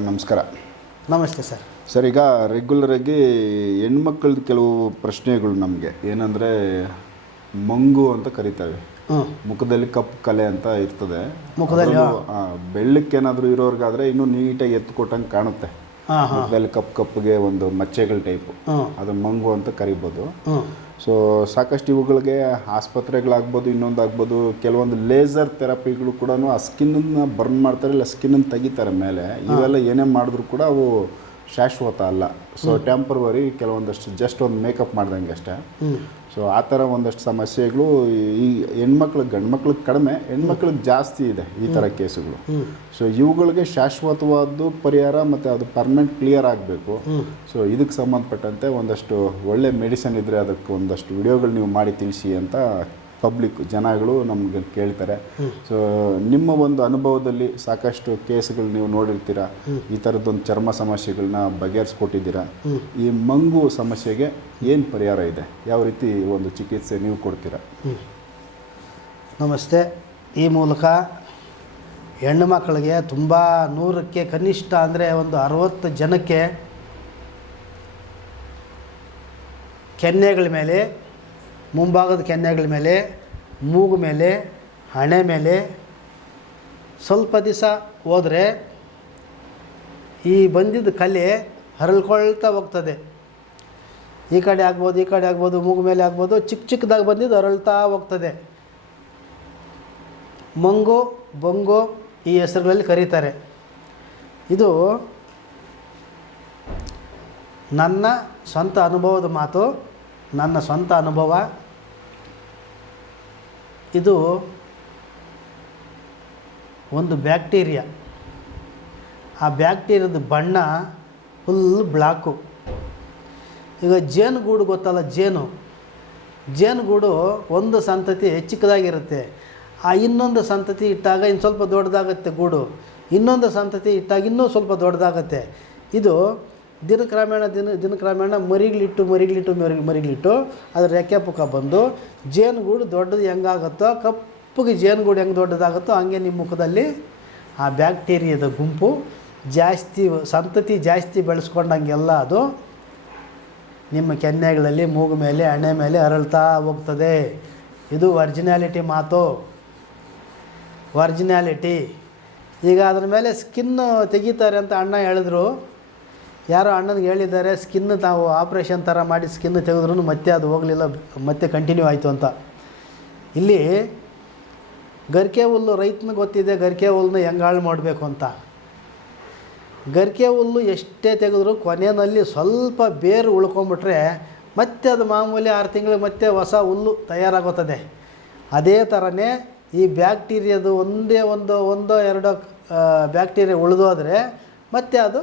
Sir ನಮಸ್ಕಾರ. ನಮಸ್ತೆ sir. Sir ಈಗ ರೆಗ್ಯುಲರಾಗಿ ಹೆಣ್ಮಕ್ಳದ್ದು ಕೆಲವು ಪ್ರಶ್ನೆಗಳು ನಮಗೆ. ಏನಂದರೆ ಮಂಗು ಅಂತ ಕರಿತಾವೆ. ಮುಖದಲ್ಲಿ ಕಪ್ಪು ಕಲೆ ಅಂತ ಇರ್ತದೆ. ಮುಖದಲ್ಲಿ, ಬೆಳ್ಳಕ್ಕೇನಾದರೂ ಇರೋರ್ಗಾದ್ರೆ ಇನ್ನೂ ನೀಟಾಗಿ ಎತ್ತು ಕೊಟ್ಟಂಗೆ ಕಾಣುತ್ತೆ. ಮುಖದಲ್ಲಿ ಕಪ್ಪು ಕಪ್ಪಗೆ ಒಂದು ಮಚ್ಚೆಗಳ ಟೈಪು ಅದು ಮಂಗು ಅಂತ ಕರಿಬೋದು. ಸೊ ಸಾಕಷ್ಟು ಇವುಗಳಿಗೆ ಆಸ್ಪತ್ರೆಗಳಾಗ್ಬೋದು ಇನ್ನೊಂದು ಆಗ್ಬೋದು ಕೆಲವೊಂದು ಲೇಸರ್ ಥೆರಪಿಗಳು ಕೂಡ ಆ ಸ್ಕಿನ್ನನ್ನು ಬರ್ನ್ ಮಾಡ್ತಾರೆ ಇಲ್ಲ ಸ್ಕಿನ್ನನ್ನು ತೆಗಿತಾರೆ ಮೇಲೆ. ಇವೆಲ್ಲ ಏನೇ ಮಾಡಿದ್ರು ಕೂಡ ಅವು ಶಾಶ್ವತ ಅಲ್ಲ. ಸೊ ಟೆಂಪ್ರವರಿ ಕೆಲವೊಂದಷ್ಟು ಜಸ್ಟ್ ಒಂದು ಮೇಕಪ್ ಮಾಡ್ದಂಗೆ ಅಷ್ಟೇ. ಸೊ ಆ ಥರ ಒಂದಷ್ಟು ಸಮಸ್ಯೆಗಳು ಈ ಹೆಣ್ಮಕ್ಳು ಗಂಡು ಮಕ್ಳಿಗೆ ಕಡಿಮೆ ಹೆಣ್ಮಕ್ಳಿಗೆ ಜಾಸ್ತಿ ಇದೆ ಈ ಥರ ಕೇಸುಗಳು. ಸೊ ಇವುಗಳಿಗೆ ಶಾಶ್ವತವಾದ್ದು ಪರಿಹಾರ ಮತ್ತು ಅದು ಪರ್ಮನೆಂಟ್ ಕ್ಲಿಯರ್ ಆಗಬೇಕು. ಸೊ ಇದಕ್ಕೆ ಸಂಬಂಧಪಟ್ಟಂತೆ ಒಂದಷ್ಟು ಒಳ್ಳೆ ಮೆಡಿಸನ್ ಇದ್ದರೆ ಅದಕ್ಕೆ ಒಂದಷ್ಟು ವಿಡಿಯೋಗಳು ನೀವು ಮಾಡಿ ತಿಳಿಸಿ ಅಂತ ಪಬ್ಲಿಕ್ ಜನಗಳು ನಮ್ಗೆ ಕೇಳ್ತಾರೆ. ಸೊ ನಿಮ್ಮ ಒಂದು ಅನುಭವದಲ್ಲಿ ಸಾಕಷ್ಟು ಕೇಸ್ಗಳು ನೀವು ನೋಡಿರ್ತೀರಾ? ಈ ಥರದ್ದೊಂದು ಚರ್ಮ ಸಮಸ್ಯೆಗಳನ್ನ ಬಗೆಹರಿಸ್ಕೊಟ್ಟಿದ್ದೀರಾ? ಈ ಮಂಗು ಸಮಸ್ಯೆಗೆ ಏನು ಪರಿಹಾರ ಇದೆ? ಯಾವ ರೀತಿ ಒಂದು ಚಿಕಿತ್ಸೆ ನೀವು ಕೊಡ್ತೀರಾ? ನಮಸ್ತೆ. ಈ ಮೂಲಕ ಹೆಣ್ಣು ಮಕ್ಕಳಿಗೆ ತುಂಬ ನೂರಕ್ಕೆ ಕನಿಷ್ಠ ಅಂದರೆ ಒಂದು ಅರವತ್ತು ಜನಕ್ಕೆ ಕೆನ್ನೆಗಳ ಮೇಲೆ ಮುಂಭಾಗದ ಕೆನ್ನೆಗಳ ಮೇಲೆ, ಮೂಗು ಮೇಲೆ, ಹಣೆ ಮೇಲೆ. ಸ್ವಲ್ಪ ದಿವಸ ಹೋದರೆ ಈ ಬಂದಿದ್ದ ಕಲೆ ಹರಳ್ಕೊಳ್ತಾ ಹೋಗ್ತದೆ. ಈ ಕಡೆ ಆಗ್ಬೋದು, ಈ ಕಡೆ ಆಗ್ಬೋದು, ಮೂಗು ಮೇಲೆ ಆಗ್ಬೋದು ಚಿಕ್ಕ ಚಿಕ್ಕದಾಗಿ ಬಂದಿದ್ದು ಹರಳ್ತಾ ಹೋಗ್ತದೆ. ಮಂಗು, ಬೊಂಗು ಈ ಹೆಸರುಗಳಲ್ಲಿ ಕರೀತಾರೆ. ಇದು ನನ್ನ ಸ್ವಂತ ಅನುಭವದ ಮಾತು, ನನ್ನ ಸ್ವಂತ ಅನುಭವ. ಇದು ಒಂದು ಬ್ಯಾಕ್ಟೀರಿಯಾ. ಆ ಬ್ಯಾಕ್ಟೀರಿಯಾದ ಬಣ್ಣ ಫುಲ್ ಬ್ಲಾಕು. ಈಗ ಜೇನುಗೂಡು ಗೊತ್ತಲ್ಲ, ಜೇನು. ಜೇನುಗೂಡು ಒಂದು ಸಂತತಿ ಚಿಕ್ಕದಾಗಿರುತ್ತೆ. ಆ ಇನ್ನೊಂದು ಸಂತತಿ ಇಟ್ಟಾಗ ಇನ್ನು ಸ್ವಲ್ಪ ದೊಡ್ಡದಾಗತ್ತೆ ಗೂಡು. ಇನ್ನೊಂದು ಸಂತತಿ ಇಟ್ಟಾಗ ಇನ್ನೂ ಸ್ವಲ್ಪ ದೊಡ್ಡದಾಗತ್ತೆ. ಇದು ದಿನಕ್ರಮೇಣ ದಿನ ದಿನಕ್ರಮೇಣ ಮರಿಗಳಿಟ್ಟು ಮರಿಗಳಿಟ್ಟು ಮರಿ ಮರಿಗಳಿಟ್ಟು ಅದ್ರ ರೆಕ್ಕೆ ಪುಕ್ಕ ಬಂದು ಜೇನುಗೂಡು ದೊಡ್ಡದು ಹೆಂಗಾಗುತ್ತೋ, ಕಪ್ಪಗೆ ಜೇನುಗೂಡು ಹೆಂಗೆ ದೊಡ್ಡದಾಗುತ್ತೋ ಹಂಗೆ ನಿಮ್ಮ ಮುಖದಲ್ಲಿ ಆ ಬ್ಯಾಕ್ಟೀರಿಯಾದ ಗುಂಪು ಜಾಸ್ತಿ ಸಂತತಿ ಜಾಸ್ತಿ ಬೆಳೆಸ್ಕೊಂಡಂಗೆಲ್ಲ ಅದು ನಿಮ್ಮ ಕೆನ್ನೆಗಳಲ್ಲಿ, ಮೂಗು ಮೇಲೆ, ಹಣೆ ಮೇಲೆ ಅರಳ್ತಾ ಹೋಗ್ತದೆ. ಇದು ಒರ್ಜಿನಾಲಿಟಿ ಮಾತು. ಒರ್ಜಿನಾಲಿಟಿ. ಈಗ ಅದ್ರ ಮೇಲೆ ಸ್ಕಿನ್ನು ತೆಗಿತಾರೆ ಅಂತ ಅಣ್ಣ ಹೇಳಿದ್ರು. ಯಾರೋ ಅಣ್ಣನಿಗೆ ಹೇಳಿದ್ದಾರೆ, ಸ್ಕಿನ್ ತಾವು ಆಪ್ರೇಷನ್ ಥರ ಮಾಡಿ ಸ್ಕಿನ್ ತೆಗೆದ್ರೂ ಮತ್ತೆ ಅದು ಹೋಗಲಿಲ್ಲ, ಮತ್ತೆ ಕಂಟಿನ್ಯೂ ಆಯಿತು ಅಂತ. ಇಲ್ಲಿ ಗರಿಕೆ ಹುಲ್ಲು ರೈತನ ಗೊತ್ತಿದೆ, ಗರ್ಕೆ ಹುಲ್ಲನ್ನ ಹೆಂಗೆ ಹಾಳು ಮಾಡಬೇಕು ಅಂತ. ಗರಿಕೆ ಹುಲ್ಲು ಎಷ್ಟೇ ತೆಗೆದ್ರು ಕೊನೆಯಲ್ಲಿ ಸ್ವಲ್ಪ ಬೇರು ಉಳ್ಕೊಂಬಿಟ್ರೆ ಮತ್ತೆ ಅದು ಮಾಮೂಲಿ ಆರು ತಿಂಗಳು ಮತ್ತೆ ಹೊಸ ಹುಲ್ಲು ತಯಾರಾಗುತ್ತದೆ ಅದೇ ಥರನೇ ಈ ಬ್ಯಾಕ್ಟೀರಿಯಾದು ಒಂದೇ ಒಂದು, ಒಂದೋ ಎರಡೋ ಬ್ಯಾಕ್ಟೀರಿಯಾ ಉಳಿದೋದ್ರೆ ಮತ್ತೆ ಅದು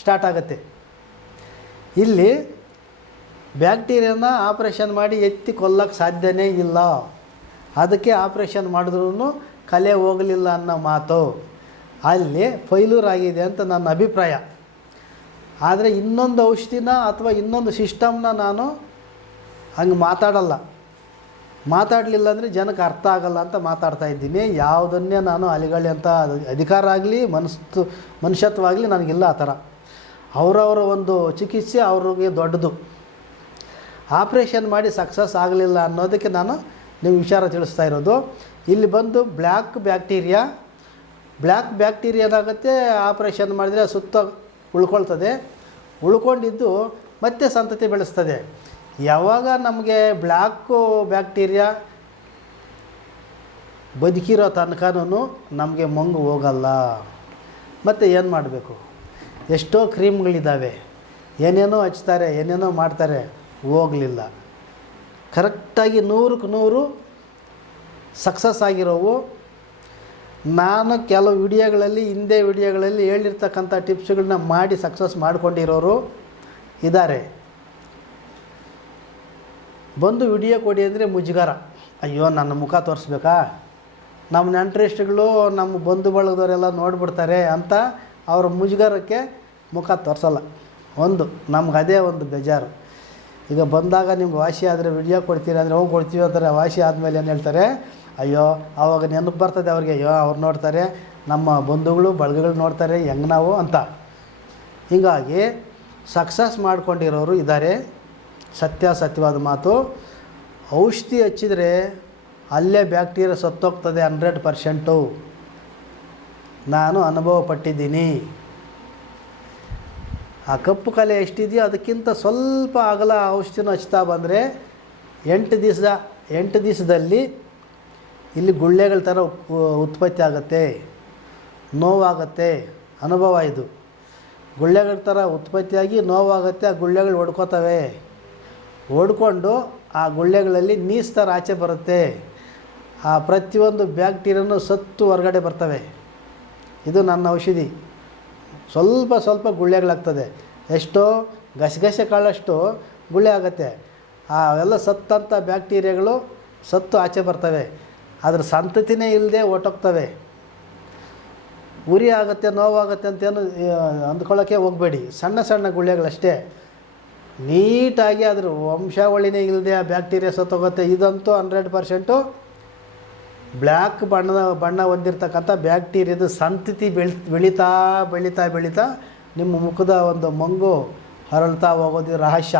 ಸ್ಟಾರ್ಟ್ ಆಗುತ್ತೆ. ಇಲ್ಲಿ ಬ್ಯಾಕ್ಟೀರಿಯಾನ ಆಪ್ರೇಷನ್ ಮಾಡಿ ಎತ್ತಿ ಕೊಲ್ಲಕ್ಕೆ ಸಾಧ್ಯನೇ ಇಲ್ಲ. ಅದಕ್ಕೆ ಆಪ್ರೇಷನ್ ಮಾಡಿದ್ರೂ ಕಲೆ ಹೋಗಲಿಲ್ಲ ಅನ್ನೋ ಮಾತು. ಅಲ್ಲಿ ಫೈಲೂರ್ ಆಗಿದೆ ಅಂತ ನನ್ನ ಅಭಿಪ್ರಾಯ. ಆದರೆ ಇನ್ನೊಂದು ಔಷಧಿನ ಅಥವಾ ಇನ್ನೊಂದು ಸಿಸ್ಟಮ್ನ ನಾನು ಹಂಗೆ ಮಾತಾಡಲ್ಲ. ಮಾತಾಡಲಿಲ್ಲ ಅಂದರೆ ಜನಕ್ಕೆ ಅರ್ಥ ಆಗಲ್ಲ ಅಂತ ಮಾತಾಡ್ತಾ ಇದ್ದೀನಿ. ಯಾವುದನ್ನೇ ನಾನು ಅಲಿಗಳಿ ಅಂತ ಅಧಿಕಾರ ಆಗಲಿ ಮನಸ್ಸು ಮನುಷ್ಯತ್ವಾಗಲಿ ನನಗಿಲ್ಲ ಆ ಥರ. ಅವರವರ ಒಂದು ಚಿಕಿತ್ಸೆ ಅವ್ರಿಗೆ ದೊಡ್ಡದು. ಆಪ್ರೇಷನ್ ಮಾಡಿ ಸಕ್ಸಸ್ ಆಗಲಿಲ್ಲ ಅನ್ನೋದಕ್ಕೆ ನಾನು ನಿಮ್ಗೆ ವಿಚಾರ ತಿಳಿಸ್ತಾ ಇರೋದು. ಇಲ್ಲಿ ಬಂದು ಬ್ಲ್ಯಾಕ್ ಬ್ಯಾಕ್ಟೀರಿಯಾ ಬ್ಲ್ಯಾಕ್ ಬ್ಯಾಕ್ಟೀರಿಯಾ ಏನಾಗುತ್ತೆ? ಆಪ್ರೇಷನ್ ಮಾಡಿದರೆ ಸುತ್ತ ಉಳ್ಕೊಳ್ತದೆ, ಉಳ್ಕೊಂಡಿದ್ದು ಮತ್ತೆ ಸಂತತಿ ಬೆಳೆಸ್ತದೆ. ಯಾವಾಗ ನಮಗೆ ಬ್ಲ್ಯಾಕು ಬ್ಯಾಕ್ಟೀರಿಯಾ ಬದುಕಿರೋ ತನಕನೂ ನಮಗೆ ಮಂಗು ಹೋಗಲ್ಲ. ಮತ್ತು ಏನು ಮಾಡಬೇಕು? ಎಷ್ಟೋ ಕ್ರೀಮ್ಗಳಿದ್ದಾವೆ. ಏನೇನೋ ಹಚ್ತಾರೆ, ಏನೇನೋ ಮಾಡ್ತಾರೆ, ಹೋಗಲಿಲ್ಲ. ಕರೆಕ್ಟಾಗಿ ನೂರಕ್ಕೆ ನೂರು ಸಕ್ಸಸ್ ಆಗಿರೋವು. ನಾನು ಕೆಲವು ವಿಡಿಯೋಗಳಲ್ಲಿ, ಹಿಂದೆ ವಿಡಿಯೋಗಳಲ್ಲಿ ಹೇಳಿರ್ತಕ್ಕಂಥ ಟಿಪ್ಸ್ಗಳನ್ನ ಮಾಡಿ ಸಕ್ಸಸ್ ಮಾಡಿಕೊಂಡಿರೋರು ಇದ್ದಾರೆ ಬಂದು ವಿಡಿಯೋ ಕೊಡಿ ಅಂದರೆ ಮುಜುಗಾರ. ಅಯ್ಯೋ, ನನ್ನ ಮುಖ ತೋರಿಸ್ಬೇಕಾ? ನಮ್ಮ ನೆಂಟ್ರಿಸ್ಟ್ಗಳು ನಮ್ಮ ಬಂಧು ಬಳಗದವರೆಲ್ಲ ನೋಡ್ಬಿಡ್ತಾರೆ ಅಂತ ಅವ್ರ ಮುಜುಗರಕ್ಕೆ ಮುಖ ತೋರಿಸಲ್ಲ. ಒಂದು, ನಮ್ಗೆ ಅದೇ ಒಂದು ಬೇಜಾರು. ಈಗ ಬಂದಾಗ ನಿಮ್ಗೆ ವಾಸಿ ಆದರೆ ವಿಡಿಯೋ ಕೊಡ್ತೀರಾ ಅಂದರೆ ಹೋಗಿ ಕೊಡ್ತೀವಿ ಅಂತಾರೆ. ವಾಸಿ ಆದಮೇಲೆ ಏನು ಹೇಳ್ತಾರೆ? ಅಯ್ಯೋ ಆವಾಗ ನೆನಪು ಬರ್ತದೆ ಅವ್ರಿಗೆ. ಅಯ್ಯೋ, ಅವ್ರು ನೋಡ್ತಾರೆ, ನಮ್ಮ ಬಂಧುಗಳು, ಬಳಗಗಳು ನೋಡ್ತಾರೆ, ಹೆಂಗೆ ನಾವು ಅಂತ. ಹೀಗಾಗಿ ಸಕ್ಸಸ್ ಮಾಡ್ಕೊಂಡಿರೋರು ಇದ್ದಾರೆ ಸತ್ಯಾಸತ್ಯವಾದ ಮಾತು. ಔಷಧಿ ಹಚ್ಚಿದರೆ ಅಲ್ಲೇ ಬ್ಯಾಕ್ಟೀರಿಯಾ ಸತ್ತೋಗ್ತದೆ ಹಂಡ್ರೆಡ್ ಪರ್ಸೆಂಟು. ನಾನು ಅನುಭವ ಪಟ್ಟಿದ್ದೀನಿ ಆ ಕಪ್ಪು ಕಲೆ ಎಷ್ಟಿದೆಯೋ ಅದಕ್ಕಿಂತ ಸ್ವಲ್ಪ ಅಗಲ ಔಷಧಿನ ಹಚ್ತಾ ಬಂದರೆ ಎಂಟು ದಿವಸ ಎಂಟು ದಿವಸದಲ್ಲಿ ಇಲ್ಲಿ ಗುಳ್ಳೆಗಳ ಥರ ಉತ್ಪತ್ತಿ ಆಗುತ್ತೆ, ನೋವಾಗತ್ತೆ, ಅನುಭವ ಇದು. ಗುಳ್ಳೆಗಳ ಥರ ಉತ್ಪತ್ತಿಯಾಗಿ ನೋವಾಗುತ್ತೆ, ಆ ಗುಳ್ಳೆಗಳು ಹೊಡ್ಕೋತವೆ ಹೊಡ್ಕೊಂಡು ಆ ಗುಳ್ಳೆಗಳಲ್ಲಿ ನೀಸ್ ಥರ ಆಚೆ ಬರುತ್ತೆ. ಆ ಪ್ರತಿಯೊಂದು ಬ್ಯಾಕ್ಟೀರಿಯಾನು ಸತ್ತು ಹೊರಗಡೆ ಬರ್ತವೆ. ಇದು ನನ್ನ ಔಷಧಿ. ಸ್ವಲ್ಪ ಸ್ವಲ್ಪ ಗುಳ್ಳೆಗಳಾಗ್ತದೆ. ಎಷ್ಟೋ ಗಸಗಸೆ ಕಾಳಷ್ಟು ಗುಳ್ಳೆ ಆಗುತ್ತೆ. ಅವೆಲ್ಲ ಸತ್ತಂಥ ಬ್ಯಾಕ್ಟೀರಿಯಾಗಳು ಸತ್ತು ಆಚೆ ಬರ್ತವೆ. ಅದ್ರ ಸಂತತಿನೇ ಇಲ್ಲದೆ ಹೊಟ್ಟೋಗ್ತವೆ ಉರಿ ಆಗುತ್ತೆ ನೋವಾಗುತ್ತೆ ಅಂತೇನು ಆ, ಅಂದ್ಕೊಳ್ಳೋಕ್ಕೆ ಹೋಗಬೇಡಿ. ಸಣ್ಣ ಸಣ್ಣ ಗುಳ್ಳೆಗಳಷ್ಟೇ. ನೀಟಾಗಿ ಅದ್ರ ವಂಶಾವಳಿನೇ ಇಲ್ಲದೆ ಆ ಬ್ಯಾಕ್ಟೀರಿಯಾ ಸತ್ತೋಗುತ್ತೆ. ಇದಂತೂ ಹಂಡ್ರೆಡ್ ಪರ್ಸೆಂಟು ಬ್ಲ್ಯಾಕ್ ಬಣ್ಣದ ಬಣ್ಣ ಹೊಂದಿರತಕ್ಕಂಥ ಬ್ಯಾಕ್ಟೀರಿಯಾದ ಸಂತತಿ ಬೆಳ್, ಬೆಳೀತಾ ಬೆಳೀತಾ ಬೆಳೀತಾ ನಿಮ್ಮ ಮುಖದ ಒಂದು ಮಂಗು ಹರಳ್ತಾ ಹೋಗೋದು ರಹಸ್ಯ.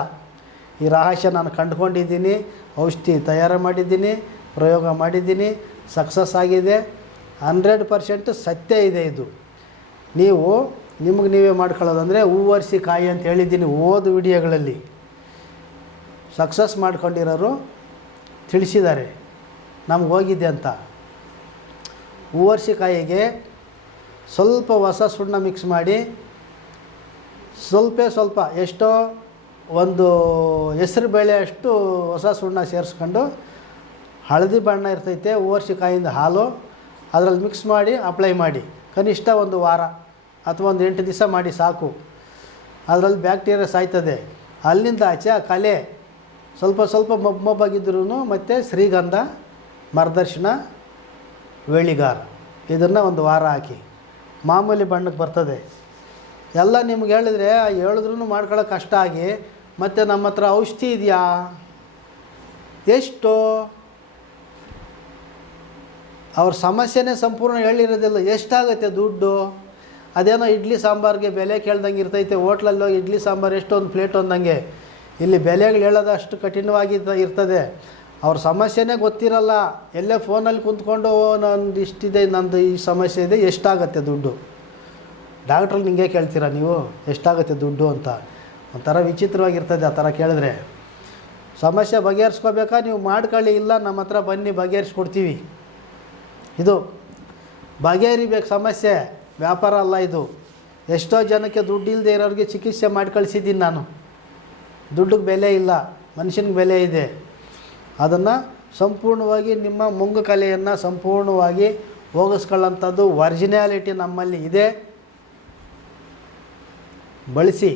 ಈ ರಹಸ್ಯ ನಾನು ಕಂಡುಕೊಂಡಿದ್ದೀನಿ, ಔಷಧಿ ತಯಾರು ಮಾಡಿದ್ದೀನಿ, ಪ್ರಯೋಗ ಮಾಡಿದ್ದೀನಿ, ಸಕ್ಸಸ್ ಆಗಿದೆ. ಹಂಡ್ರೆಡ್ ಪರ್ಸೆಂಟ್ ಸತ್ಯ ಇದೆ ಇದು. ನೀವು, ನಿಮಗೆ ನೀವೇ ಮಾಡ್ಕೊಳ್ಳೋದಂದರೆ ಹೂವರ್ಸಿ ಕಾಯಿ ಅಂತ ಹೇಳಿದ್ದೀನಿ ಓದು ವಿಡಿಯೋಗಳಲ್ಲಿ. ಸಕ್ಸಸ್ ಮಾಡ್ಕೊಂಡಿರೋರು ತಿಳಿಸಿದ್ದಾರೆ. ನಮ್ಗೆ ಹೋಗಿದ್ದೆ ಅಂತ. ಹೂವರ್ಸಿಕಾಯಿಗೆ ಸ್ವಲ್ಪ ಹೊಸ ಸುಣ್ಣ ಮಿಕ್ಸ್ ಮಾಡಿ ಸ್ವಲ್ಪ ಸ್ವಲ್ಪ ಎಷ್ಟೋ ಒಂದು ಹೆಸರು ಬೇಳೆ ಅಷ್ಟು ಹೊಸ ಸುಣ್ಣ ಸೇರಿಸ್ಕೊಂಡು ಹಳದಿ ಬಣ್ಣ ಇರ್ತೈತೆ ಹೂವರ್ಸಿಕಾಯಿಂದ ಹಾಲು, ಅದರಲ್ಲಿ ಮಿಕ್ಸ್ ಮಾಡಿ ಅಪ್ಲೈ ಮಾಡಿ. ಕನಿಷ್ಠ ಒಂದು ವಾರ ಅಥವಾ ಒಂದು ಎಂಟು ದಿವಸ ಮಾಡಿ ಸಾಕು. ಅದರಲ್ಲಿ ಬ್ಯಾಕ್ಟೀರಿಯಾ ಸಾಯ್ತದೆ. ಅಲ್ಲಿಂದ ಆಚೆ ಆ ಕಲೆ ಸ್ವಲ್ಪ ಸ್ವಲ್ಪ ಮಬ್ಬು ಮಬ್ಬಾಗಿದ್ರೂ ಮತ್ತು ಶ್ರೀಗಂಧ, ಮರದರ್ಶನ ವೇಳಿಗಾರ. ಇದನ್ನು ಒಂದು ವಾರ ಹಾಕಿ. ಮಾಮೂಲಿ ಬಣ್ಣಕ್ಕೆ ಬರ್ತದೆ. ಎಲ್ಲ ನಿಮ್ಗೆ ಹೇಳಿದ್ರೆ ಹೇಳಿದ್ರೂ ಮಾಡ್ಕೊಳ್ಳೋಕೆ ಕಷ್ಟ ಆಗಿ, ಮತ್ತು ನಮ್ಮ ಹತ್ರ ಔಷಧಿ ಇದೆಯಾ? ಎಷ್ಟು. ಅವ್ರ ಸಮಸ್ಯೆನೇ ಸಂಪೂರ್ಣ ಹೇಳಿರೋದಿಲ್ಲ. ಎಷ್ಟಾಗುತ್ತೆ ದುಡ್ಡು? ಅದೇನೋ ಇಡ್ಲಿ ಸಾಂಬಾರಿಗೆ ಬೆಲೆ ಕೇಳ್ದಂಗೆ ಇರ್ತೈತೆ. ಹೋಟ್ಲಲ್ಲೋ ಇಡ್ಲಿ ಸಾಂಬಾರು ಎಷ್ಟೊಂದು ಪ್ಲೇಟ್ ಒಂದಂಗೆ ಇಲ್ಲಿ ಬೆಲೆಗಳು ಹೇಳೋದು ಅಷ್ಟು ಕಠಿಣವಾಗಿ ಇರ್ತದೆ. ಅವ್ರ ಸಮಸ್ಯೆನೇ ಗೊತ್ತಿರಲ್ಲ ಎಲ್ಲೇ ಫೋನಲ್ಲಿ ಕುಂತ್ಕೊಂಡು "ಓ, ನಂದು ಇಷ್ಟಿದೆ ನಂದು ಈ ಸಮಸ್ಯೆ ಇದೆ ಎಷ್ಟಾಗತ್ತೆ ದುಡ್ಡು? ಡಾಕ್ಟ್ರಲ್ಲಿ ನಿಂಗೆ ಕೇಳ್ತೀರಾ ನೀವು ಎಷ್ಟಾಗುತ್ತೆ ದುಡ್ಡು ಅಂತ? ಒಂಥರ ವಿಚಿತ್ರವಾಗಿರ್ತದೆ ಆ ಥರ ಕೇಳಿದ್ರೆ. ಸಮಸ್ಯೆ ಬಗೆಹರಿಸ್ಕೋಬೇಕಾ? ನೀವು ಮಾಡ್ಕೊಳ್ಳಿ ಇಲ್ಲ ನಮ್ಮ ಹತ್ರ ಬನ್ನಿ ಬಗೆಹರಿಸ್ಕೊಡ್ತೀವಿ. ಇದು ಬಗೆಹರಿಬೇಕು ಸಮಸ್ಯೆ ವ್ಯಾಪಾರ ಅಲ್ಲ ಇದು. ಎಷ್ಟೋ ಜನಕ್ಕೆ ದುಡ್ಡು ಇಲ್ಲದೆ ಇರೋರಿಗೆ ಚಿಕಿತ್ಸೆ ಮಾಡಿ ಕಳಿಸಿದ್ದೀನಿ ನಾನು. ದುಡ್ಡಿಗೆ ಬೆಲೆ ಇಲ್ಲ ಮನುಷ್ಯನಿಗೆ ಬೆಲೆ ಇದೆ. ಅದನ್ನು ಸಂಪೂರ್ಣವಾಗಿ ನಿಮ್ಮ ಮುಂಗು ಕಲೆಯನ್ನು ಸಂಪೂರ್ಣವಾಗಿ ಹೋಗಿಸ್ಕೊಳ್ಳೋಂಥದ್ದು ಒರಿಜಿನಾಲಿಟಿ ನಮ್ಮಲ್ಲಿ ಇದೆ. ಬಳಸಿ.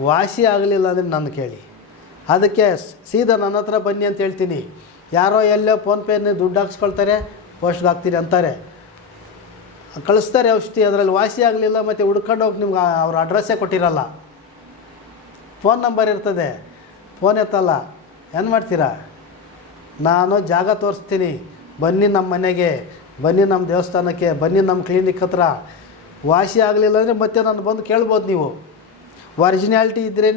ವಾಸಿ ಆಗಲಿಲ್ಲ ಅಂದರೆ ನನ್ನ ಕೇಳಿ. ಅದಕ್ಕೆ ಸೀದಾ ನನ್ನ ಹತ್ರ ಬನ್ನಿ ಅಂತ ಹೇಳ್ತೀನಿ. ಯಾರೋ ಎಲ್ಲೋ ಫೋನ್ಪೇನೇ ದುಡ್ಡು ಹಾಕ್ಸ್ಕೊಳ್ತಾರೆ ಪೋಸ್ಟ್ಗೆ ಹಾಕ್ತೀರಿ ಅಂತಾರೆ. ಕಳಿಸ್ತಾರೆ ಔಷಧಿ, ಅದರಲ್ಲಿ ವಾಸಿ ಆಗಲಿಲ್ಲ ಮತ್ತು ಹುಡ್ಕೊಂಡು ಹೋಗಿ ನಿಮ್ಗೆ ಅವ್ರ ಅಡ್ರೆಸ್ಸೇ ಕೊಟ್ಟಿರಲ್ಲ. ಫೋನ್ ನಂಬರ್ ಇರ್ತದೆ. ಫೋನ್ ಎತ್ತಲ್ಲ. ಏನು ಮಾಡ್ತೀರಾ? ನಾನು ಜಾಗ ತೋರಿಸ್ತೀನಿ. ಬನ್ನಿ ನಮ್ಮ ಮನೆಗೆ, ಬನ್ನಿ ನಮ್ಮ ದೇವಸ್ಥಾನಕ್ಕೆ, ಬನ್ನಿ ನಮ್ಮ ಕ್ಲಿನಿಕ್ ಹತ್ರ. ವಾಸಿ ಆಗಲಿಲ್ಲ ಅಂದರೆ ಮತ್ತೆ ನಾನು ಬಂದು ಕೇಳ್ಬೋದು ನೀವು. ಒರಿಜಿನಾಲ್ಟಿ ಇದ್ರೇ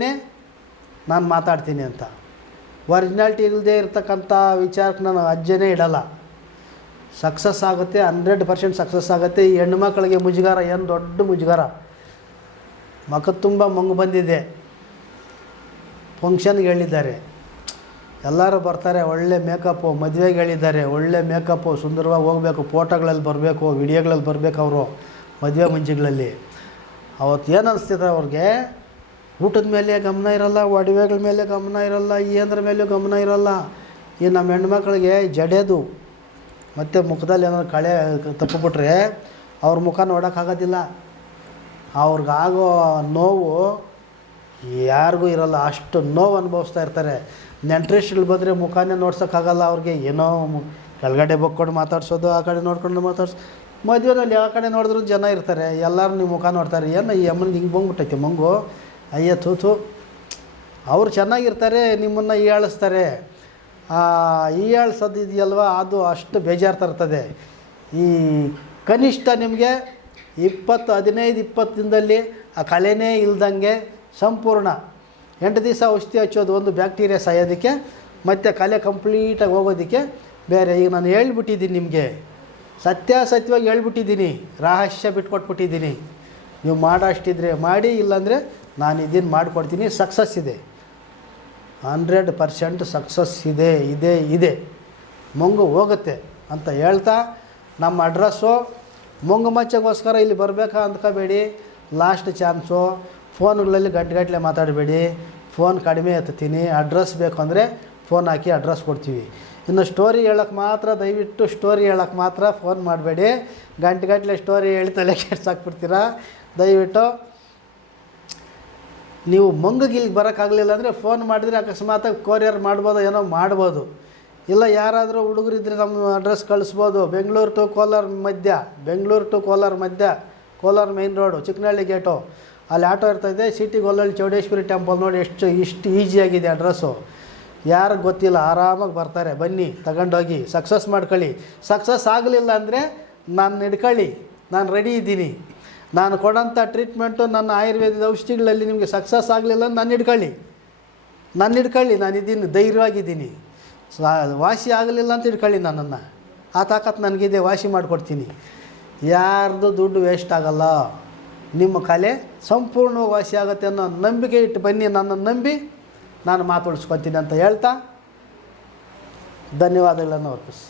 ನಾನು ಮಾತಾಡ್ತೀನಿ ಅಂತ. ಒರಿಜಿನಾಲ್ಟಿ ಇಲ್ಲದೆ ಇರ್ತಕ್ಕಂಥ ವಿಚಾರಕ್ಕೆ ನಾನು ಅಜ್ಜನೇ ಇಡಲ್ಲ. ಸಕ್ಸಸ್ ಆಗುತ್ತೆ ಹಂಡ್ರೆಡ್ ಪರ್ಸೆಂಟ್ ಸಕ್ಸಸ್ ಆಗುತ್ತೆ. ಈ ಹೆಣ್ಣು ಮಕ್ಕಳಿಗೆ ಮುಜುಗಾರ, ಏನು ದೊಡ್ಡ ಮುಜುಗಾರ. ಮಖ ತುಂಬ ಮಂಗು ಬಂದಿದೆ. ಫಂಕ್ಷನ್ಗೆ ಹೇಳಿದ್ದಾರೆ. ಎಲ್ಲರೂ ಬರ್ತಾರೆ, ಒಳ್ಳೆ ಮೇಕಪ್ಪು ಮದುವೆಗೆ ಹೇಳಿದ್ದಾರೆ, ಒಳ್ಳೆ ಮೇಕಪ್ಪು ಸುಂದರವಾಗಿ ಹೋಗಬೇಕು ಫೋಟೋಗಳಲ್ಲಿ ಬರಬೇಕು, ವಿಡಿಯೋಗಳಲ್ಲಿ ಬರಬೇಕು ಅವರು, ಮದುವೆ ಮುಂಚಿಗಳಲ್ಲಿ. ಅವತ್ತು ಏನು ಅನಿಸ್ತಿದೆ ಅವ್ರಿಗೆ, ಊಟದ ಮೇಲೆ ಗಮನ ಇರಲ್ಲ, ಒಡವೆಗಳ ಮೇಲೆ ಗಮನ ಇರಲ್ಲ ಅಂದ್ರ ಮೇಲೂ ಗಮನ ಇರಲ್ಲ. ಈ ನಮ್ಮ ಹೆಣ್ಮಕ್ಳಿಗೆ ಜಡೆದು, ಮತ್ತು ಮುಖದಲ್ಲಿ ಏನಾದ್ರು ಕಳೆ ತಪ್ಪಿಬಿಟ್ರೆ ಅವ್ರ ಮುಖ ನೋಡೋಕ್ಕಾಗೋದಿಲ್ಲ ಅವ್ರಿಗಾಗೋ ನೋವು ಯಾರಿಗೂ ಇರಲ್ಲ, ಅಷ್ಟು ನೋವು ಅನುಭವಿಸ್ತಾ ಇರ್ತಾರೆ. ನೆಂಟ್ರಿಸ್ಟ್ಗಳು ಬಂದರೆ ಮುಖಾನೇ ನೋಡ್ಸೋಕ್ಕಾಗಲ್ಲ ಅವ್ರಿಗೆ. ಏನೋ ಕೆಳಗಡೆ ಬಕ್ಕೊಂಡು ಮಾತಾಡ್ಸೋದು, ಆ ಕಡೆ ನೋಡ್ಕೊಂಡು ಮಾತಾಡ್ಸೋ ಮದುವೆನಲ್ಲಿ ಯಾವ ಕಡೆ ನೋಡಿದ್ರು ಜನ ಇರ್ತಾರೆ. ಎಲ್ಲರೂ ನಿಮ್ಮ ಮುಖ ನೋಡ್ತಾರೆ. ಏನು ಈ ಅಮ್ಮನಿಗೆ ಹಿಂಗೆ ಬಂದ್ಬಿಟ್ಟೈತೆ ಮಂಗು? ಅಯ್ಯ, ಥೂ ಥೂ. ಅವ್ರು ಚೆನ್ನಾಗಿರ್ತಾರೆ, ನಿಮ್ಮನ್ನು ಹೀಯಾಳಿಸ್ತಾರೆ ಆ ಹೀಯಾಳ್ಸೋದು ಇದೆಯಲ್ವ ಅದು ಅಷ್ಟು ಬೇಜಾರು ತರ್ತದೆ. ಈ ಕನಿಷ್ಠ ನಿಮಗೆ ಇಪ್ಪತ್ತು, ಹದಿನೈದು, ಇಪ್ಪತ್ತು ದಿನದಲ್ಲಿ ಆ ಕಲೆನೇ ಇಲ್ದಂಗೆ ಸಂಪೂರ್ಣ ಎಂಟು ದಿವಸ ಔಷಧಿ ಹಚ್ಚೋದು ಒಂದು ಬ್ಯಾಕ್ಟೀರಿಯಾ ಸಾಯೋದಕ್ಕೆ, ಮತ್ತು ಕಲೆ ಕಂಪ್ಲೀಟಾಗಿ ಹೋಗೋದಕ್ಕೆ ಬೇರೆ. ಈಗ ನಾನು ಹೇಳ್ಬಿಟ್ಟಿದ್ದೀನಿ ನಿಮಗೆ. ಸತ್ಯಾಸತ್ಯವಾಗಿ ಹೇಳ್ಬಿಟ್ಟಿದ್ದೀನಿ. ರಹಸ್ಯ ಬಿಟ್ಕೊಟ್ಬಿಟ್ಟಿದ್ದೀನಿ. ನೀವು ಮಾಡೋಷ್ಟಿದ್ರೆ ಮಾಡಿ, ಇಲ್ಲಾಂದರೆ ನಾನು ಇದನ್ನು ಮಾಡಿಕೊಡ್ತೀನಿ ಸಕ್ಸಸ್ ಇದೆ. ಹಂಡ್ರೆಡ್ ಪರ್ಸೆಂಟ್ ಸಕ್ಸಸ್ ಇದೆ ಇದೆ ಇದೆ. ಮುಂಗು ಹೋಗುತ್ತೆ ಅಂತ ಹೇಳ್ತಾ ನಮ್ಮ ಅಡ್ರೆಸ್ಸು ಮುಂಗು ಮಚ್ಚಗೋಸ್ಕರ ಇಲ್ಲಿ ಬರಬೇಕಾ ಅಂದ್ಕೋಬೇಡಿ ಲಾಸ್ಟ್ ಚಾನ್ಸು ಫೋನ್ಗಳಲ್ಲಿ ಗಂಟೆಗಟ್ಟಲೆ ಮಾತಾಡಬೇಡಿ. ಫೋನ್ ಕಡಿಮೆ ಎತ್ತೀನಿ ಅಡ್ರೆಸ್ ಬೇಕು ಅಂದರೆ ಫೋನ್ ಹಾಕಿ ಅಡ್ರೆಸ್ ಕೊಡ್ತೀವಿ. ಇನ್ನು ಸ್ಟೋರಿ ಹೇಳೋಕ್ಕೆ ಮಾತ್ರ, ದಯವಿಟ್ಟು ಸ್ಟೋರಿ ಹೇಳೋಕ್ಕೆ ಮಾತ್ರ ಫೋನ್ ಮಾಡಬೇಡಿ. ಗಂಟೆಗಟ್ಟಲೆ ಸ್ಟೋರಿ ಹೇಳಿ ತಲೆ ಕೆಡ್ಸಾಕ್ಬಿಡ್ತೀರಾ ದಯವಿಟ್ಟು. ನೀವು ಮಂಗಗೆ ಇಲ್ಲಿಗೆ ಬರೋಕ್ಕಾಗಲಿಲ್ಲ ಅಂದರೆ ಫೋನ್ ಮಾಡಿದರೆ ಅಕಸ್ಮಾತ್ ಕೊರಿಯರ್ ಮಾಡ್ಬೋದು ಏನೋ ಮಾಡ್ಬೋದು. ಇಲ್ಲ ಯಾರಾದರೂ ಹುಡುಗರಿದ್ರೆ ನಮ್ಮ ಅಡ್ರೆಸ್ ಕಳಿಸ್ಬೋದು. ಬೆಂಗಳೂರು ಟು ಕೋಲಾರ ಮಧ್ಯ, ಬೆಂಗಳೂರು ಟು ಕೋಲಾರ ಮಧ್ಯ, Kolar main road Chikkanahalli gate ಅಲ್ಲಿ ಆಟೋ ಇರ್ತದೆ ಸಿಟಿ ಗೊಲ್ಲಳ್ಳಿ ಚೌಡೇಶ್ವರಿ ಟೆಂಪಲ್ ನೋಡಿ ಎಷ್ಟು, ಇಷ್ಟು ಈಸಿಯಾಗಿದೆ ಅಡ್ರೆಸ್ಸು ಯಾರಿಗೆ ಗೊತ್ತಿಲ್ಲ, ಆರಾಮಾಗಿ ಬರ್ತಾರೆ. ಬನ್ನಿ, ತಗೊಂಡೋಗಿ ಸಕ್ಸಸ್ ಮಾಡ್ಕೊಳ್ಳಿ. ಸಕ್ಸಸ್ ಆಗಲಿಲ್ಲ ಅಂದರೆ ನಾನು ಹಿಡ್ಕೊಳ್ಳಿ, ನಾನು ರೆಡಿ ಇದ್ದೀನಿ. ನಾನು ಕೊಡೋಂಥ ಟ್ರೀಟ್ಮೆಂಟು ನನ್ನ ಆಯುರ್ವೇದದ ಔಷಧಿಗಳಲ್ಲಿ ನಿಮಗೆ ಸಕ್ಸಸ್ ಆಗಲಿಲ್ಲ ನಾನು ಹಿಡ್ಕೊಳ್ಳಿ. ನಾನು ಹಿಡ್ಕೊಳ್ಳಿ, ನಾನು ಇದ್ದೀನಿ, ಧೈರ್ಯವಾಗಿದ್ದೀನಿ. ವಾಸಿ ಆಗಲಿಲ್ಲ ಅಂತ ಹಿಡ್ಕೊಳ್ಳಿ ನನ್ನನ್ನು. ಆ ತಾಕತ್ತು ನನಗಿದೆ, ವಾಸಿ ಮಾಡಿಕೊಡ್ತೀನಿ. ಯಾರ್ದು ದುಡ್ಡು ವೇಸ್ಟ್ ಆಗಲ್ಲ. ನಿಮ್ಮ ಕಲೆ ಸಂಪೂರ್ಣ ವಾಸಿ ಆಗುತ್ತೆ ಅನ್ನೋ ನಂಬಿಕೆ ಇಟ್ಟು ಬನ್ನಿ ನನ್ನನ್ನು ನಂಬಿ ನಾನು ಮಾತಾಡಿಸ್ಕೊತೀನಿ ಅಂತ ಹೇಳ್ತಾ ಧನ್ಯವಾದಗಳನ್ನು ಅರ್ಪಿಸಿ